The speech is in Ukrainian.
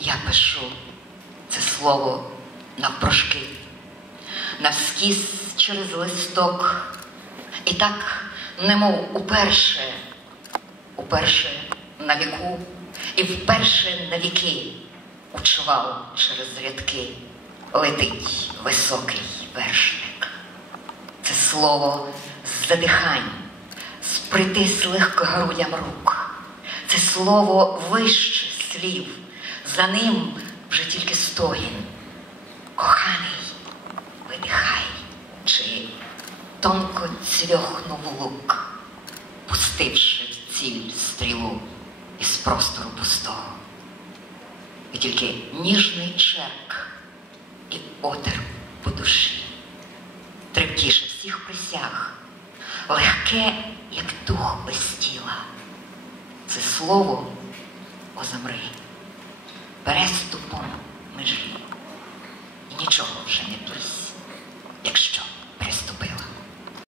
Я пишу це слово навпрошки, навскіз через листок, і так, немов уперше, уперше на віку, і вперше на віки учвал через рядки летить високий вершник. Це слово задихань з притислих грудям рук. Це слово вище слів, за ним вже тільки стогін. Коханий, видихай, чи тонко цвьохнув лук, пустивши в ціль стрілу із простору пустого. І тільки ніжний черк і отер по душі, тремтіше всіх присяг, легке, як дух без тіла. Це слово озамри, переступом межі, і нічого вже не просі.